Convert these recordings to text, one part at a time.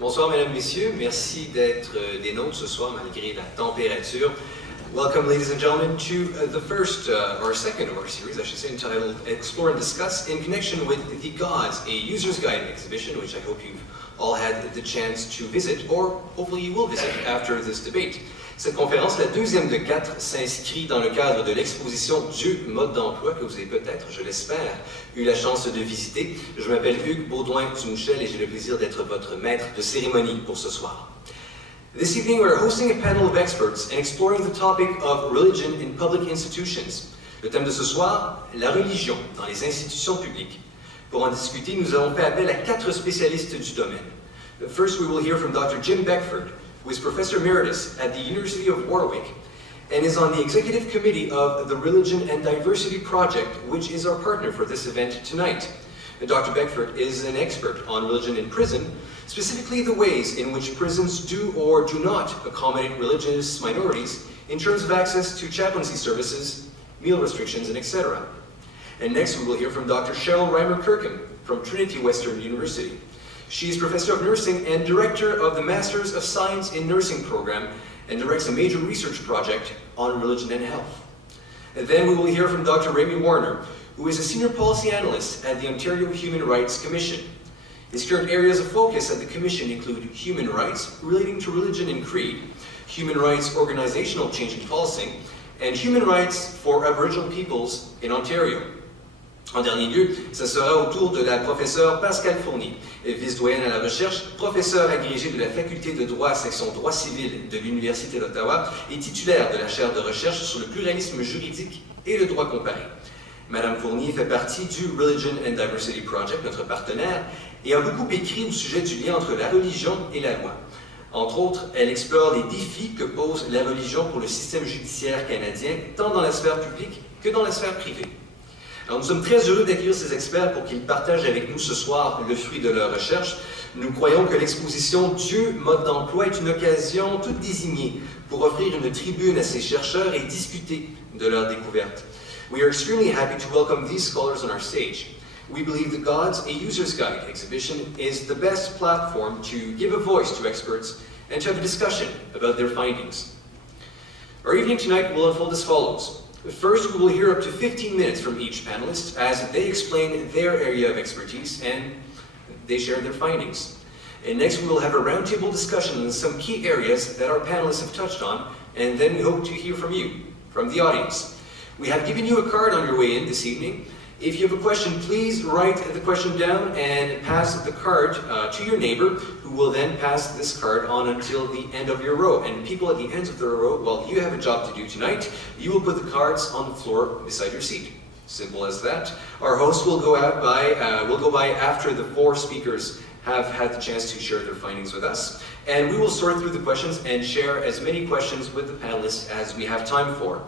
Bonsoir, mesdames, messieurs. Merci d'être des nôtres ce soir, malgré la température. Welcome, ladies and gentlemen, to the first, or second of our series, I should say, entitled Explore and Discuss, in connection with the Gods, a User's Guide exhibition, which I hope you've all had the chance to visit, or hopefully you will visit after this debate. Cette conférence, la deuxième de 4, s'inscrit dans le cadre de l'exposition Dieu, mode d'emploi, que vous avez peut-être, je l'espère, eu la chance de visiter. Je m'appelle Hugues Baudouin-Dumouchel et j'ai le plaisir d'être votre maître de cérémonie pour ce soir. This evening we're hosting a panel of experts and exploring the topic of religion in public institutions. Le thème de ce soir, la religion dans les institutions publiques. Pour en discuter, nous avons fait appel à 4 spécialistes du domaine. First, we will hear from Dr. Jim Beckford, who is Professor Emeritus at the University of Warwick and is on the Executive Committee of the Religion and Diversity Project, which is our partner for this event tonight. Dr. Beckford is an expert on religion in prison, specifically the ways in which prisons do or do not accommodate religious minorities in terms of access to chaplaincy services, meal restrictions, and etc. And next we will hear from Dr. Cheryl Reimer-Kirkham from Trinity Western University. She is Professor of Nursing and Director of the Masters of Science in Nursing program and directs a major research project on religion and health. And then we will hear from Dr. Remy Warner, who is a Senior Policy Analyst at the Ontario Human Rights Commission. His current areas of focus at the Commission include human rights relating to religion and creed, human rights organizational change and policing, and human rights for Aboriginal peoples in Ontario. En dernier lieu, ce sera au tour de la professeure Pascale Fournier, vice-doyenne à la recherche, professeure agrégée de la Faculté de droit section droit civil de l'Université d'Ottawa et titulaire de la chaire de recherche sur le pluralisme juridique et le droit comparé. Madame Fournier fait partie du Religion and Diversity Project, notre partenaire, et a beaucoup écrit au sujet du lien entre la religion et la loi. Entre autres, elle explore les défis que pose la religion pour le système judiciaire canadien, tant dans la sphère publique que dans la sphère privée. Alors, nous sommes très heureux d'accueillir ces experts pour qu'ils partagent avec nous ce soir le fruit de leur recherche. Nous croyons que l'exposition Dieu, mode d'emploi est une occasion toute désignée pour offrir une tribune à ces chercheurs et discuter de leurs découvertes. We are extremely happy to welcome these scholars on our stage. We believe the Gods, a User's Guide exhibition is the best platform to give a voice to experts and to have a discussion about their findings. Our evening tonight will unfold as follows. First, we will hear up to 15 minutes from each panelist as they explain their area of expertise and they share their findings. And next, we will have a roundtable discussion on some key areas that our panelists have touched on, and then we hope to hear from you, from the audience. We have given you a card on your way in this evening. If you have a question, please write the question down and pass the card to your neighbor, who will then pass this card on until the end of your row. And people at the ends of the row, well, you have a job to do tonight. You will put the cards on the floor beside your seat. Simple as that. Our host will go by after the 4 speakers have had the chance to share their findings with us. And we will sort through the questions and share as many questions with the panelists as we have time for.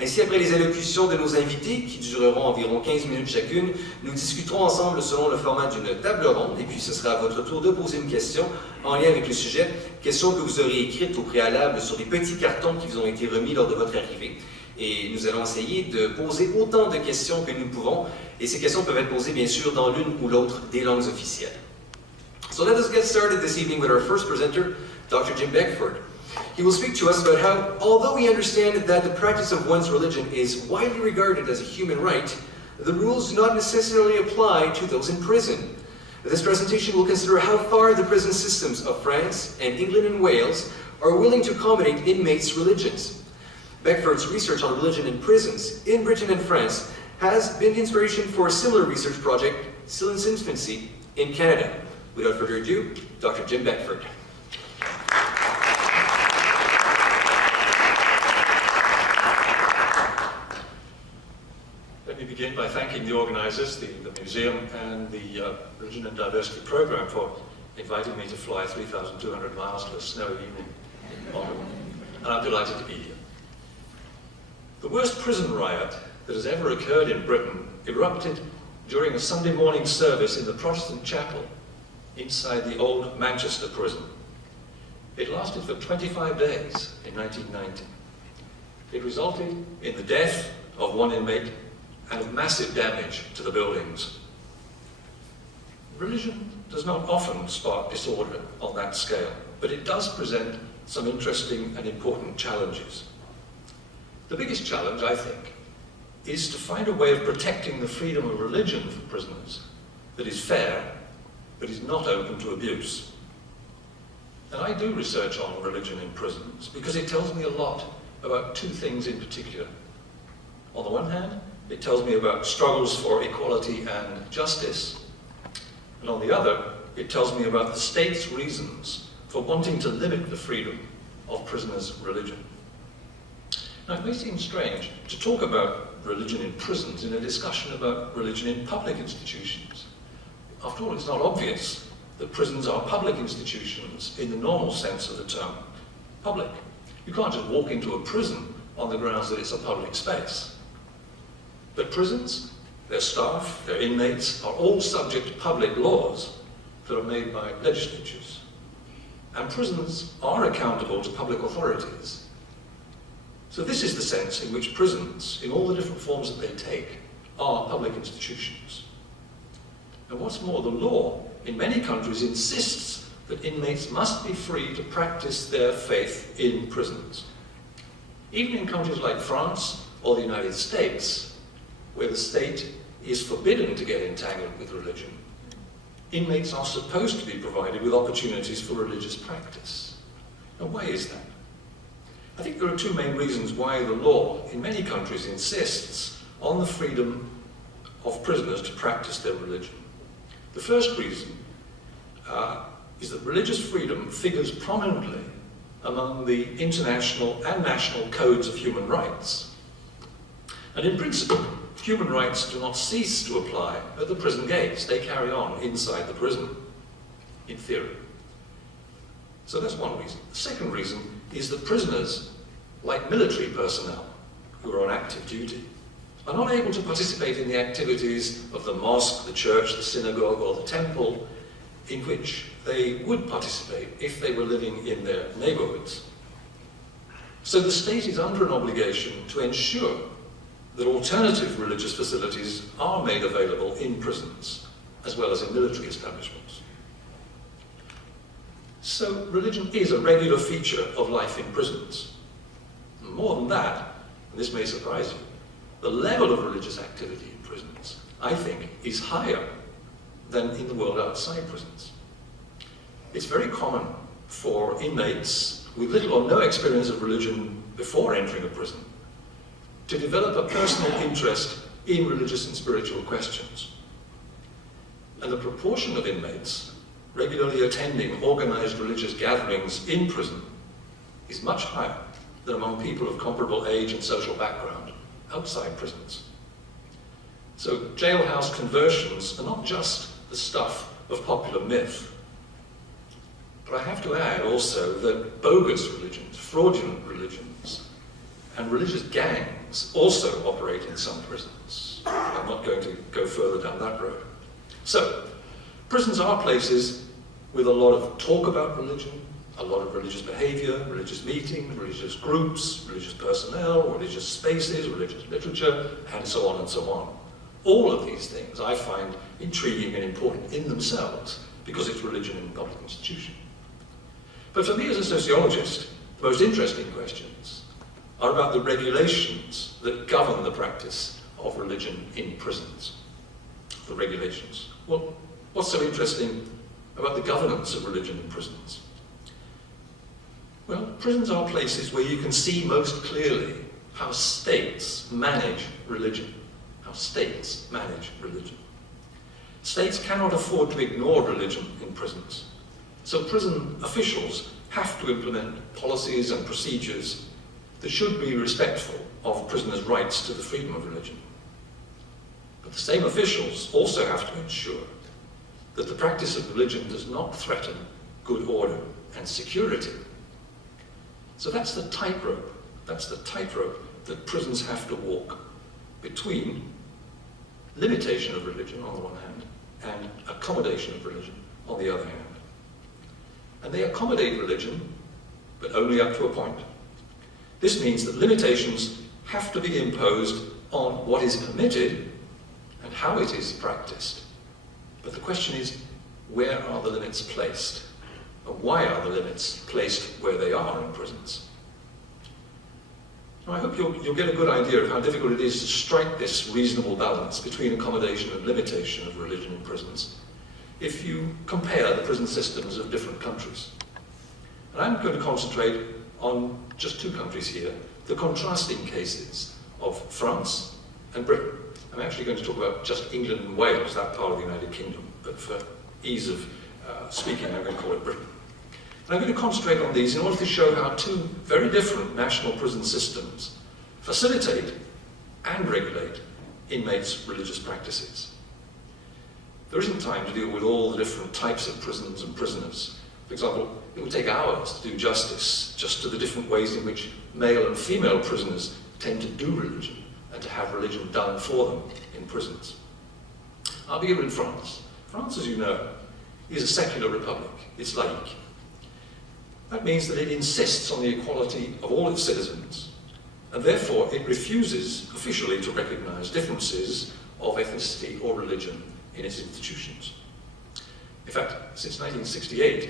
Ainsi, après les allocutions de nos invités, qui dureront environ 15 minutes chacune, nous discuterons ensemble selon le format d'une table ronde, et puis ce sera à votre tour de poser une question en lien avec le sujet, question que vous aurez écrite au préalable sur les petits cartons qui vous ont été remis lors de votre arrivée. Et nous allons essayer de poser autant de questions que nous pouvons, et ces questions peuvent être posées bien sûr dans l'une ou l'autre des langues officielles. So let us get started this evening with our first presenter, Dr. Jim Beckford. He will speak to us about how, although we understand that the practice of one's religion is widely regarded as a human right, the rules do not necessarily apply to those in prison. This presentation will consider how far the prison systems of France and England and Wales are willing to accommodate inmates' religions. Beckford's research on religion in prisons in Britain and France has been the inspiration for a similar research project, still in its infancy, in Canada. Without further ado, Dr. Jim Beckford. Let me begin by thanking the organisers, the museum and the Religion and Diversity Programme for inviting me to fly 3,200 miles to a snowy evening in Ottawa, and I'm delighted to be here. The worst prison riot that has ever occurred in Britain erupted during a Sunday morning service in the Protestant chapel inside the old Manchester prison. It lasted for 25 days in 1990. It resulted in the death of one inmate and of massive damage to the buildings. Religion does not often spark disorder on that scale, but it does present some interesting and important challenges. The biggest challenge, I think, is to find a way of protecting the freedom of religion for prisoners that is fair, but is not open to abuse. And I do research on religion in prisons because it tells me a lot about two things in particular. On the one hand, it tells me about struggles for equality and justice. And on the other, it tells me about the state's reasons for wanting to limit the freedom of prisoners' religion. Now, it may seem strange to talk about religion in prisons in a discussion about religion in public institutions. After all, it's not obvious that prisons are public institutions in the normal sense of the term public. You can't just walk into a prison on the grounds that it's a public space. But prisons, their staff, their inmates, are all subject to public laws that are made by legislatures. And prisons are accountable to public authorities. So this is the sense in which prisons, in all the different forms that they take, are public institutions. And what's more, the law in many countries insists that inmates must be free to practice their faith in prisons. Even in countries like France or the United States, where the state is forbidden to get entangled with religion, inmates are supposed to be provided with opportunities for religious practice. Now, why is that? I think there are two main reasons why the law in many countries insists on the freedom of prisoners to practice their religion. The first reason is that religious freedom figures prominently among the international and national codes of human rights. And in principle, human rights do not cease to apply at the prison gates. They carry on inside the prison, in theory. So that's one reason. The second reason is that prisoners, like military personnel who are on active duty, are not able to participate in the activities of the mosque, the church, the synagogue, or the temple in which they would participate if they were living in their neighborhoods. So the state is under an obligation to ensure that alternative religious facilities are made available in prisons, as well as in military establishments. So religion is a regular feature of life in prisons. More than that, and this may surprise you, the level of religious activity in prisons, I think, is higher than in the world outside prisons. It's very common for inmates with little or no experience of religion before entering a prison to develop a personal interest in religious and spiritual questions. And the proportion of inmates regularly attending organized religious gatherings in prison is much higher than among people of comparable age and social background outside prisons. So jailhouse conversions are not just the stuff of popular myth. But I have to add also that bogus religions, fraudulent religions, and religious gangs also operate in some prisons. I'm not going to go further down that road. So, prisons are places with a lot of talk about religion, a lot of religious behavior, religious meetings, religious groups, religious personnel, religious spaces, religious literature, and so on and so on. All of these things I find intriguing and important in themselves because it's religion in a public institution. But for me as a sociologist, the most interesting questions are about the regulations that govern the practice of religion in prisons. The regulations. Well, what's so interesting about the governance of religion in prisons? Well, prisons are places where you can see most clearly how states manage religion. How states manage religion. States cannot afford to ignore religion in prisons. So prison officials have to implement policies and procedures that should be respectful of prisoners' rights to the freedom of religion. But the same officials also have to ensure that the practice of religion does not threaten good order and security. So that's the tightrope that prisons have to walk between limitation of religion on the one hand and accommodation of religion on the other hand. And they accommodate religion, but only up to a point. This means that limitations have to be imposed on what is permitted and how it is practiced. But the question is, where are the limits placed? And why are the limits placed where they are in prisons? Now, I hope you'll get a good idea of how difficult it is to strike this reasonable balance between accommodation and limitation of religion in prisons if you compare the prison systems of different countries. And I'm going to concentrate on just two countries here, the contrasting cases of France and Britain. I'm actually going to talk about just England and Wales, that part of the United Kingdom, but for ease of speaking, I'm going to call it Britain. And I'm going to concentrate on these in order to show how two very different national prison systems facilitate and regulate inmates' religious practices. There isn't time to deal with all the different types of prisons and prisoners. For example, it would take hours to do justice just to the different ways in which male and female prisoners tend to do religion and to have religion done for them in prisons. I'll begin in France. France, as you know, is a secular republic. It's laïque. That means that it insists on the equality of all its citizens, and therefore it refuses officially to recognize differences of ethnicity or religion in its institutions. In fact, since 1968,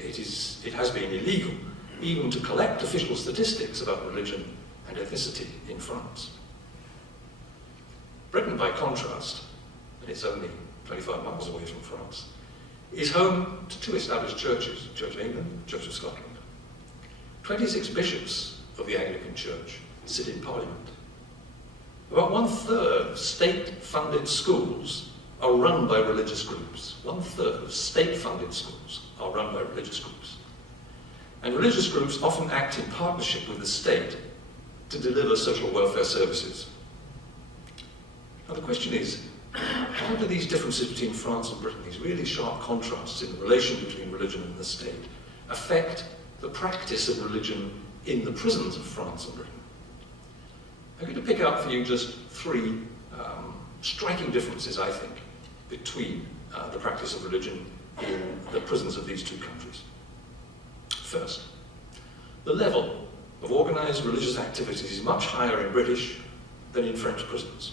it has been illegal even to collect official statistics about religion and ethnicity in France. Britain, by contrast, and it's only 25 miles away from France, is home to two established churches, Church of England, Church of Scotland. 26 bishops of the Anglican Church sit in Parliament. About 1/3 of state-funded schools are run by religious groups. 1/3 of state-funded schools are run by religious groups. And religious groups often act in partnership with the state to deliver social welfare services. Now the question is, how do these differences between France and Britain, these really sharp contrasts in the relation between religion and the state, affect the practice of religion in the prisons of France and Britain? I'm going to pick out for you just three striking differences, I think, between the practice of religion in the prisons of these two countries. First, the level of organised religious activities is much higher in British than in French prisons.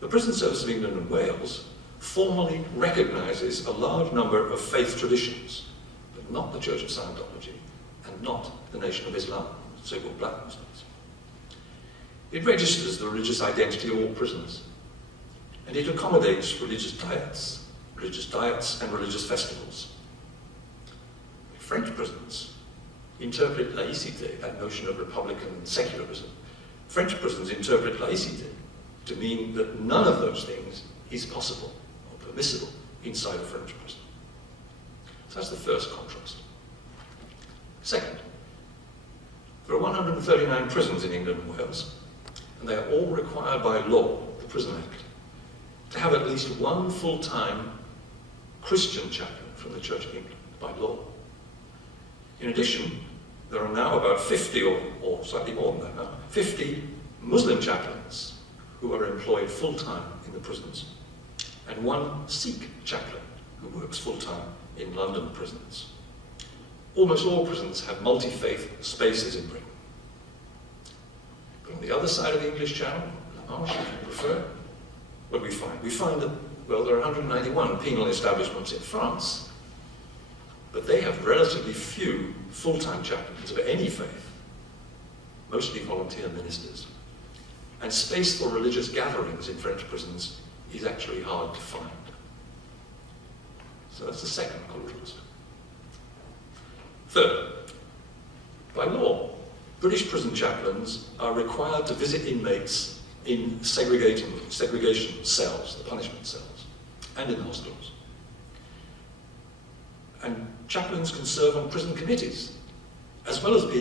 The Prison Service of England and Wales formally recognises a large number of faith traditions, but not the Church of Scientology and not the Nation of Islam, the so-called Black Muslims. It registers the religious identity of all prisoners, and it accommodates religious diets and religious festivals. French prisons interpret laïcité, that notion of republican secularism. French prisons interpret laïcité to mean that none of those things is possible or permissible inside a French prison. So that's the first contrast. Second, there are 139 prisons in England and Wales, and they are all required by law, the Prison Act, to have at least one full-time Christian chaplain from the Church of England by law. In addition, there are now about 50, or slightly more than that now, 50 Muslim chaplains who are employed full-time in the prisons, and one Sikh chaplain who works full-time in London prisons. Almost all prisons have multi-faith spaces in Britain. But on the other side of the English Channel, La Manche, if you prefer, what do we find? We find that, well, there are 191 penal establishments in France, but they have relatively few full-time chaplains of any faith, mostly volunteer ministers. And space for religious gatherings in French prisons is actually hard to find. So that's the second contrast. Third, by law, British prison chaplains are required to visit inmates in segregation cells, the punishment cells, and in hospitals. And chaplains can serve on prison committees, as well as being